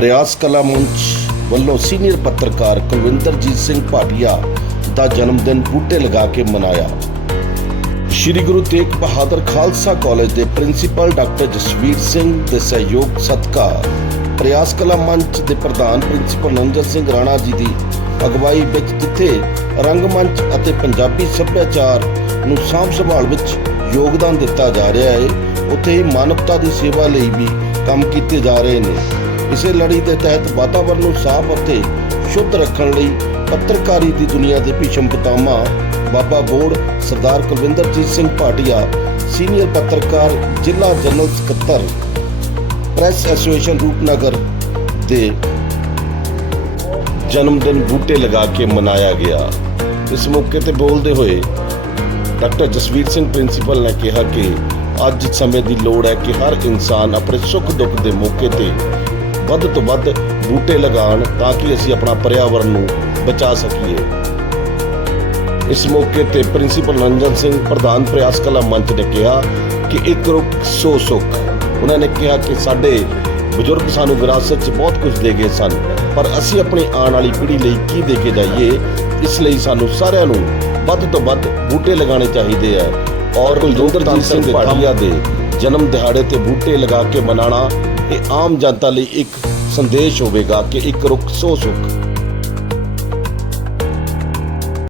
ਪ੍ਰਯਾਸ ਕਲਾ ਮੰਚ ਵੱਲੋਂ ਸੀਨੀਅਰ ਪੱਤਰਕਾਰ ਕੁਲਵਿੰਦਰਜੀਤ ਸਿੰਘ ਭਾਟੀਆ ਦਾ ਜਨਮ ਦਿਨ ਬੂਟੇ ਲਗਾ ਕੇ ਮਨਾਇਆ। ਸ਼੍ਰੀ ਗੁਰੂ ਤੇਗ ਬਹਾਦਰ ਖਾਲਸਾ ਕਾਲਜ ਦੇ ਪ੍ਰਿੰਸੀਪਲ ਡਾਕਟਰ ਜਸਵੀਰ ਸਿੰਘ ਦੇ ਸਹਿਯੋਗ ਸਦਕਾ ਪ੍ਰਯਾਸ ਕਲਾ ਮੰਚ ਦੇ ਪ੍ਰਧਾਨ ਪ੍ਰਿੰਸੀਪਲ ਨੰਜਨ ਸਿੰਘ ਰਾਣਾ ਜੀ ਦੀ ਅਗਵਾਈ ਵਿੱਚ ਜਿੱਥੇ ਰੰਗਮੰਚ ਅਤੇ ਪੰਜਾਬੀ ਸੱਭਿਆਚਾਰ ਨੂੰ ਸਾਂਭ ਸੰਭਾਲ ਵਿੱਚ ਯੋਗਦਾਨ ਦਿੱਤਾ ਜਾ ਰਿਹਾ ਹੈ। ਉੱਥੇ ਹੀ ਮਾਨਵਤਾ ਦੀ ਸੇਵਾ ਲਈ ਵੀ ਕੰਮ ਕੀਤੇ ਜਾ ਰਹੇ ਨੇ। ਇਸੇ ਲੜੀ ਦੇ ਤਹਿਤ ਵਾਤਾਵਰਣ ਨੂੰ ਸਾਫ਼ ਅਤੇ ਸ਼ੁੱਧ ਰੱਖਣ ਲਈ ਪੱਤਰਕਾਰੀ ਦੀ ਦੁਨੀਆ ਦੇ ਭੀਸ਼ਮ ਪਿਤਾਮਾ ਬਾਬਾ ਬੋੜ, ਸਰਦਾਰ ਕੁਲਵਿੰਦਰਜੀਤ ਸਿੰਘ ਭਾਟੀਆ, ਸੀਨੀਅਰ ਪੱਤਰਕਾਰ, ਜ਼ਿਲ੍ਹਾ ਜਨਰਲ ਸਕੱਤਰ, ਪ੍ਰੈਸ ਐਸੋਸੀਏਸ਼ਨ ਰੂਪਨਗਰ ਦੇ ਜਨਮ ਦਿਨ ਬੂਟੇ ਲਗਾ ਕੇ ਮਨਾਇਆ ਗਿਆ। ਇਸ ਮੌਕੇ ਤੇ ਬੋਲਦੇ ਹੋਏ ਡਾਕਟਰ ਜਸਵੀਰ ਸਿੰਘ ਪ੍ਰਿੰਸੀਪਲ ਨੇ ਕਿਹਾ ਕਿ ਅੱਜ ਸਮੇਂ ਦੀ ਲੋੜ ਹੈ ਕਿ ਹਰ ਇਨਸਾਨ ਆਪਣੇ ਸੁੱਖ ਦੁੱਖ ਦੇ ਮੌਕੇ ਤੇ ਵੱਧ ਤੋਂ ਵੱਧ ਬੂਟੇ ਲਗਾਉਣ ਤਾਂ ਕਿ ਅਸੀਂ ਆਪਣਾ ਪਰਿਆਵਰਣ ਨੂੰ ਬਚਾ ਸਕੀਏ। ਇਸ ਮੌਕੇ ਤੇ ਪ੍ਰਿੰਸੀਪਲ ਰੰਜਨ ਸਿੰਘ ਪ੍ਰਧਾਨ ਪ੍ਰਯਾਸ ਕਲਾ ਮੰਚ ਨੇ ਕਿਹਾ ਕਿ ਇੱਕ ਰੁੱਖ ਸੋ ਸੁੱਖ। ਉਹਨਾਂ ਨੇ ਕਿਹਾ ਕਿ ਸਾਡੇ ਬਜ਼ੁਰਗ ਸਾਨੂੰ ਵਿਰਾਸਤ 'ਚ ਬਹੁਤ ਕੁਝ ਦੇ ਗਏ ਸਨ ਪਰ ਅਸੀਂ ਆਪਣੀ ਆਉਣ ਵਾਲੀ ਪੀੜ੍ਹੀ ਲਈ ਕੀ ਦੇ ਕੇ ਜਾਈਏ? ਇਸ ਲਈ ਸਾਨੂੰ ਸਾਰਿਆਂ ਨੂੰ ਵੱਧ ਤੋਂ ਵੱਧ ਬੂਟੇ ਲਗਾਉਣੇ ਚਾਹੀਦੇ ਆ। ਔਰ ਕੁਲਜਿੰਦਰਜੀਤ ਸਿੰਘ ਦੇ ਜਨਮ ਦਿਹਾੜੇ ਤੇ ਬੂਟੇ ਲਗਾ ਕੇ ਮਨਾਣਾ ਇਹ ਆਮ ਜਨਤਾ ਲਈ ਇੱਕ ਸੰਦੇਸ਼ ਹੋਵੇਗਾ ਕਿ ਇੱਕ ਰੁੱਖ ਸੋ ਸੁੱਖ